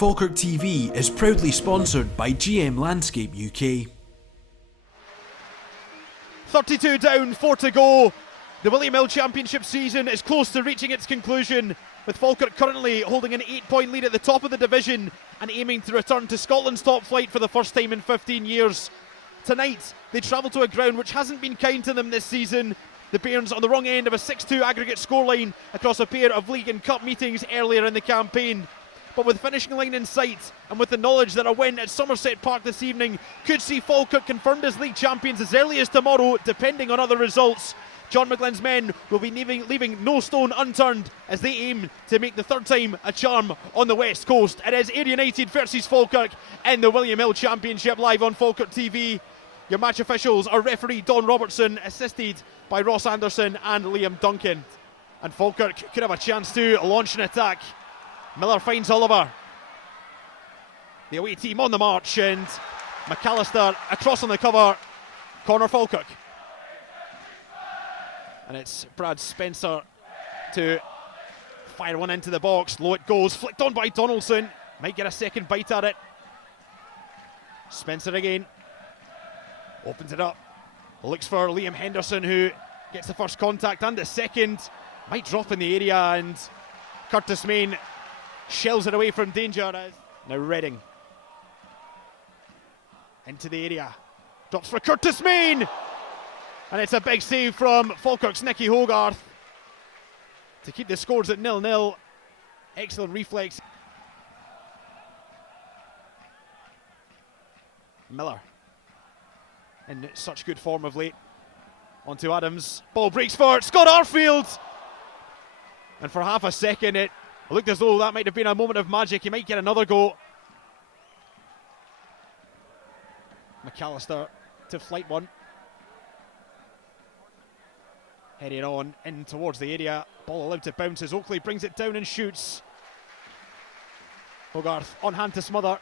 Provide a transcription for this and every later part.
Falkirk TV is proudly sponsored by GM Landscape UK. 32 down, 4 to go. The William Hill Championship season is close to reaching its conclusion, with Falkirk currently holding an 8-point lead at the top of the division and aiming to return to Scotland's top flight for the first time in 15 years. Tonight, they travel to a ground which hasn't been kind to them this season. The Bairns on the wrong end of a 6-2 aggregate scoreline across a pair of league and cup meetings earlier in the campaign. But with finishing line in sight, and with the knowledge that a win at Somerset Park this evening could see Falkirk confirmed as league champions as early as tomorrow, depending on other results, John McGlynn's men will be leaving no stone unturned as they aim to make the third time a charm on the West Coast. It is Ayr United versus Falkirk in the William Hill Championship, live on Falkirk TV. Your match officials are referee Don Robertson, assisted by Ross Anderson and Liam Duncan. And Falkirk could have a chance to launch an attack. Miller finds Oliver. The away team on the march, and McAllister across on the cover. Corner Falkirk. And it's Brad Spencer to fire one into the box. Low it goes, flicked on by Donaldson. Might get a second bite at it. Spencer again. Opens it up. Looks for Liam Henderson, who gets the first contact and the second. Might drop in the area, and Curtis Main shells it away from danger. Now Redding into the area, drops for Curtis Main, and it's a big save from Falkirk's Nicky Hogarth to keep the scores at 0-0. Excellent reflex. Miller in such good form of late. Onto Adams, ball breaks for Scott Arfield, and for half a second it looked as though that might have been a moment of magic. He might get another go. McAllister to flight one. Heading on in towards the area. Ball allowed to bounce as Oakley brings it down and shoots. Hogarth on hand to smother.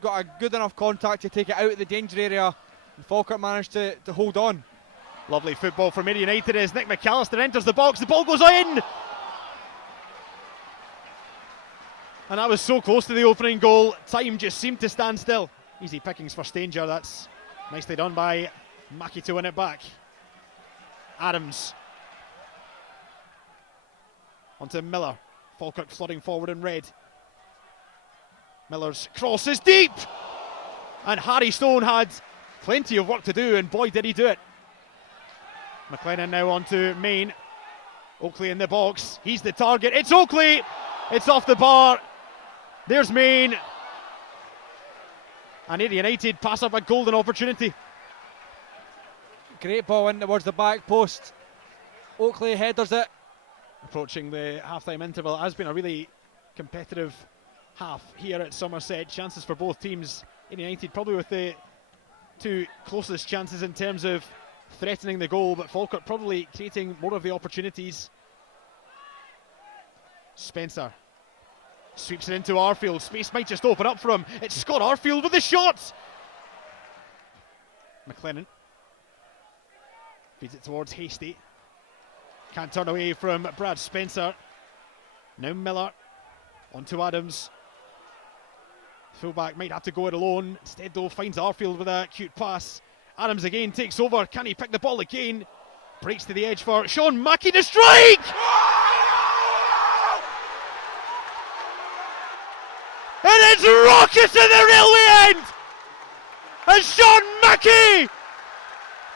Got a good enough contact to take it out of the danger area, and Falkirk managed to hold on. Lovely football from Ayr United as Nick McAllister enters the box. The ball goes in! And that was so close to the opening goal. Time just seemed to stand still. Easy pickings for Stanger. That's nicely done by Mackie to win it back. Adams. Onto Miller. Falkirk flooding forward in red. Miller's cross is deep! And Harry Stone had plenty of work to do, and boy did he do it. McLennan now onto Main. Oakley in the box. He's the target. It's Oakley! It's off the bar. There's Main. And Ayr United pass up a golden opportunity. Great ball in towards the back post. Oakley headers it. Approaching the half-time interval. It has been a really competitive half here at Somerset. Chances for both teams. Ayr United probably with the two closest chances in terms of threatening the goal, but Falkirk probably creating more of the opportunities. Spencer sweeps it into Arfield. Space might just open up for him. It's Scott Arfield with the shot. McLennan feeds it towards Hasty. Can't turn away from Brad Spencer. Now Miller onto Adams. Fullback might have to go it alone. Instead though finds Arfield with a cute pass. Adams again takes over. Can he pick the ball again? Breaks to the edge for Sean Mackie to strike! And it's rockets in the railway end! And Sean Mackie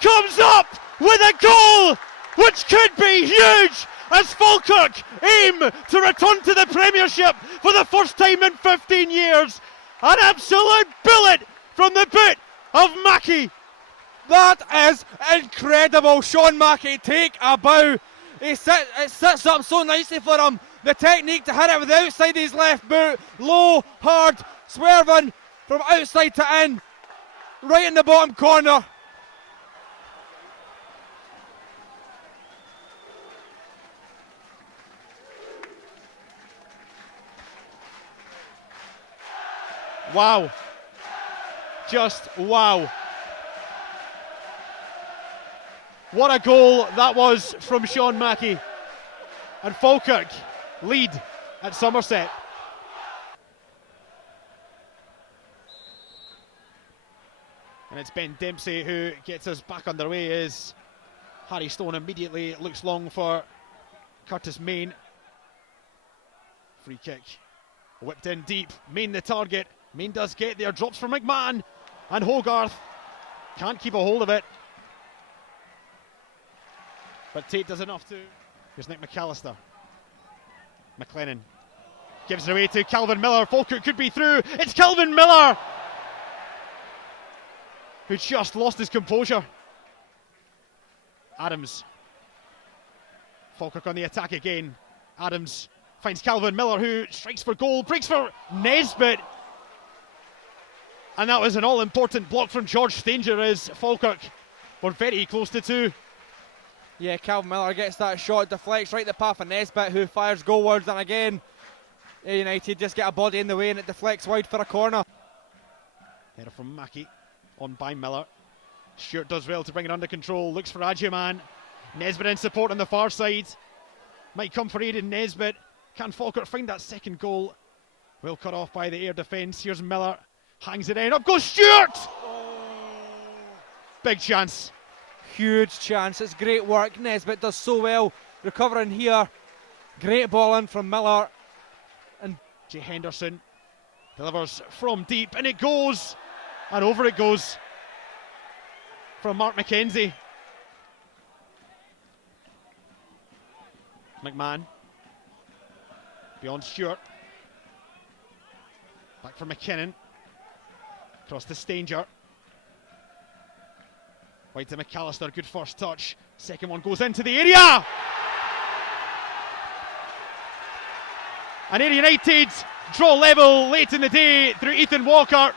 comes up with a goal which could be huge as Falkirk aim to return to the Premiership for the first time in 15 years. An absolute bullet from the boot of Mackie. That is incredible. Sean Mackie, take a bow. It sits up so nicely for him. The technique to hit it with the outside of his left boot. Low, hard, swerving from outside to in. Right in the bottom corner. Wow. Just wow. What a goal that was from Sean Mackie. And Falkirk lead at Somerset. And it's Ben Dempsey who gets us back underway as Harry Stone immediately looks long for Curtis Main. Free kick. Whipped in deep. Main the target. Main does get there. Drops for McMahon. And Hogarth can't keep a hold of it. But Tate does enough to. Here's Nick McAllister. McLennan gives it away to Calvin Miller. Falkirk could be through. It's Calvin Miller who just lost his composure. Adams. Falkirk on the attack again. Adams finds Calvin Miller who strikes for goal. Breaks for Nesbitt. And that was an all-important block from George Stanger as Falkirk were very close to two. Yeah, Calvin Miller gets that shot, deflects right the path of Nesbitt, who fires goalwards, and again Ayr United just get a body in the way and it deflects wide for a corner. Header from Mackie, on by Miller. Stewart does well to bring it under control, looks for Adjuman. Nesbitt in support on the far side. Might come for Aidan Nesbitt. Can Falkirk find that second goal? Well cut off by the Ayr defence. Here's Miller, hangs it in, up goes Stewart! Big chance. Huge chance, it's great work. Nesbitt does so well recovering here. Great ball in from Miller. And Jay Henderson delivers from deep and it goes, and over it goes from Mark McKenzie. McMahon beyond Stewart, back for McKinnon, across to Stanger, wide to McAllister, good first touch, second one goes into the area, and Ayr United draw level late in the day through Ethan Walker.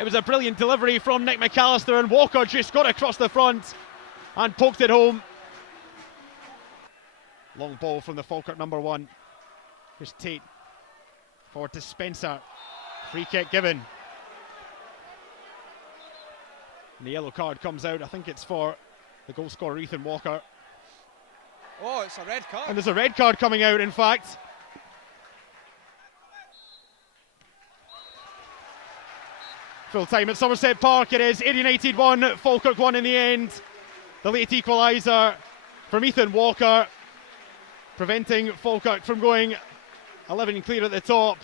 It was a brilliant delivery from Nick McAllister, and Walker just got across the front and poked it home. Long ball from the Falkirk number one. Here's Tate, forward to Spencer. Free kick given. And the yellow card comes out. I think it's for the goal scorer Ethan Walker. oh, it's a red card. And there's a red card coming out, in fact. Full time at Somerset Park it is. Ayr United 1, Falkirk 1 in the end. The late equaliser from Ethan Walker, preventing Falkirk from going 11 clear at the top.